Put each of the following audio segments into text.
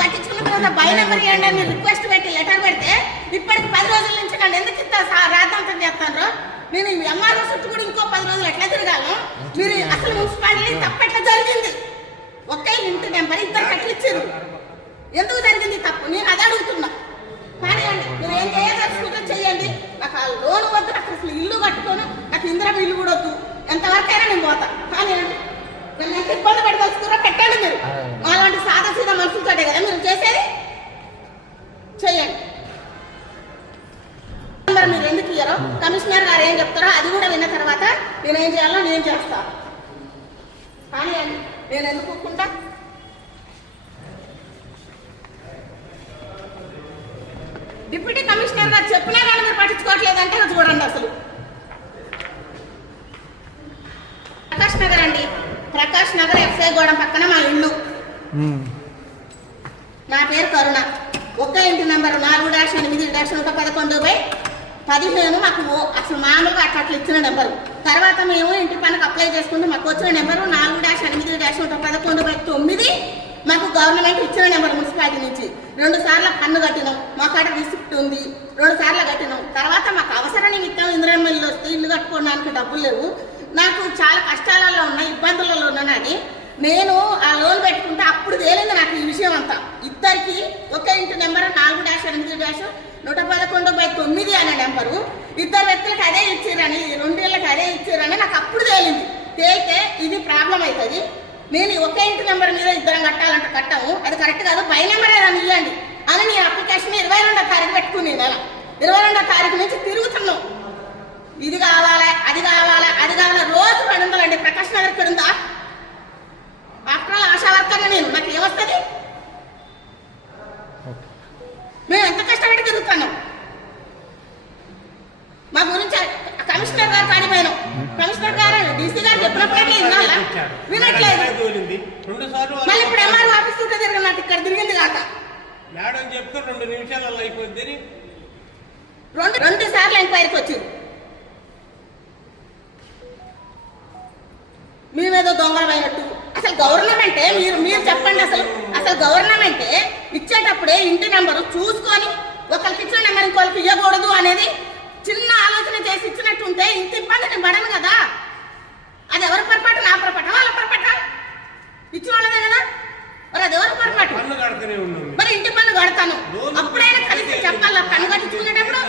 కట్టించుకున్న తర్వాత by number ఇవ్వండి అని రిక్వెస్ట్ పెట్టి లెటర్ పెడితే ఇప్పటికి 10 రోజుల నుంచి నన్ను ఎందుకు ఇంత రాద్దాంతం చేస్తాను? నేను ఎంఆర్ఓ చుట్టూ కూడా ఇంకో 10 రోజులు ఎట్లా తిరగాను? మీరు అసలు మున్సిపాలిటీ తప్పెట్లా జరిగింది? ఒకే ఇంటి నెంబర్ ఇద్దరు కట్టించారు, ఎందుకు జరిగింది తప్పు? నేను అది అడుగుతున్నా. కానీ మీరు ఏం చేయదలుచుకుంటే చెయ్యండి. నాకు ఆ లోన్ వద్దు, నాకు అసలు ఇల్లు కట్టుకోను, నాకు ఇందిరా ఇల్లు కూడా వద్దు, ఎంతవరకైనా నేను పోతా. కానీ నన్ను ఎంత ఇబ్బంది పెట్టదలుచుకున్నా పెట్టండి. మీరు అలాంటి సాదా సీదా మనుషులతోటే కదా మీరు చేసేది, చెయ్యండి. మీరు ఎందుకు ఇయ్యారో కమిషనర్ గారు ఏం చెప్తారో అది కూడా విన్న తర్వాత నేనేం చేయాలో నేను చేస్తా. కానీ నేను ఎందుకు ఒప్పుకుంటా? డిప్యూటీ కమిషనర్ గారు చెప్పినా కానీ మీరు పట్టించుకోవట్లేదంటే చూడండి. అసలు ప్రకాష్ నగర్ అండి, ప్రకాష్ నగర్ ఎఫ్ఐ గోడం పక్కన మా ఇల్లు. నా పేరు కరుణ. ఒక్క ఇంటి నెంబర్ 4-8-11115. మాకు అసలు మామూలుగా అట్లా ఇచ్చిన నెంబరు. తర్వాత మేము ఇంటి పనికి అప్లై చేసుకుంటే మాకు వచ్చిన నెంబరు 4-8-11119. మాకు గవర్నమెంట్ ఇచ్చిన నెంబర్ మున్సిపాలిటీ నుంచి 2 సార్లు పన్ను కట్టినాం. మా కాడ రిసిప్ట్ ఉంది, 2 సార్లు కట్టినాం. తర్వాత మాకు అవసరం నిమిత్తం ఇందిరమ్మ ఇల్లు వస్తే ఇల్లు కట్టుకోవడానికి డబ్బులు లేవు, నాకు చాలా కష్టాలలో ఉన్నా, ఇబ్బందులలో ఉన్నానని నేను ఆ లోన్ పెట్టుకుంటే అప్పుడు తేలింది నాకు ఈ విషయం అంతా. ఇద్దరికి ఒకే ఇంటి నెంబర్ 4-8-11119 అనే నెంబరు ఇద్దరు వ్యక్తులకు అదే ఇచ్చారని, 2 ఏళ్ళకి అదే ఇచ్చారని నాకు అప్పుడు తేలింది. తేలితే ఇది ప్రాబ్లం అవుతుంది. నేను ఒకే ఇంటి నెంబర్ మీద ఇద్దరం కట్టాలంటే కట్టము, అది కరెక్ట్ కాదు, బై నెంబర్ ఏదైనా ఇవ్వండి అని నేను అప్లికేషన్ 22వ తారీఖు పెట్టుకుని నెల 22వ తారీఖు నుంచి తిరుగుతున్నాం. ఇది కావాలి, అది కావాలి, అది కావాలి, రోజు 200 అండి. ప్రకాష్ నగర్ ఇక్కడ ఉందా? ఆఫ్టర్ ఆల్ ఆశా వర్కర్గా నేను, నాకు ఏమొస్తుంది? మేము ఎంత కష్టపడి తిరుగుతున్నాం. మా గురించి కమిషనర్ గారు కాడిపోయినాం. కమిషనర్ గారు డీసీ గారు చెప్పినప్పుడే వినాలా? వినట్లేదు. మళ్ళీ ఇప్పుడు ఎంఆర్ఓ ఆఫీస్ చుట్టూ తిరగనట్టు ఇక్కడ తిరిగింది కాక మేడం చెప్తే 2 నిమిషాలలో అయిపోద్ది. 2 సార్లు ఎంక్వైరీకి వచ్చింది. మేమేదో దొంగలమైనట్టు. అసలు గవర్నమెంటే మీరు చెప్పండి. అసలు గవర్నమెంటే ఇచ్చేటప్పుడే ఇంటి నెంబరు చూసుకొని ఒకరికి ఇచ్చిన నెంబర్ ఇంకోళ్ళకి ఇవ్వకూడదు అనేది చిన్న ఆలోచన చేసి ఇచ్చినట్టు ఉంటే ఇంత ఇబ్బంది నేను పడను కదా. అది ఎవరి పొరపాటు? నా పొరపాటు, వాళ్ళ పొరపాట? ఇచ్చిన వాళ్ళదే కదా. మరి అది ఎవరి పొరపాటు? మరి ఇంటి పన్ను కడతాను, అప్పుడైనా కలిసి చెప్పాలి. పన్ను కట్టించుకునేటప్పుడు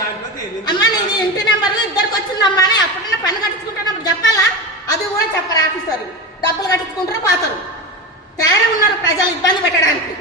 అమ్మా నీది ఇంటి నెంబరు ఇద్దరికి వచ్చిందమ్మా అని అప్పుడైనా పన్ను కట్టించుకుంటున్నప్పుడు చెప్పాలా? అది కూడా చెప్పరు ఆఫీసర్లు. డబ్బులు కట్టించుకుంటారు, పోతారు. తయారు ఉన్నారు ప్రజలు ఇబ్బంది పెట్టడానికి.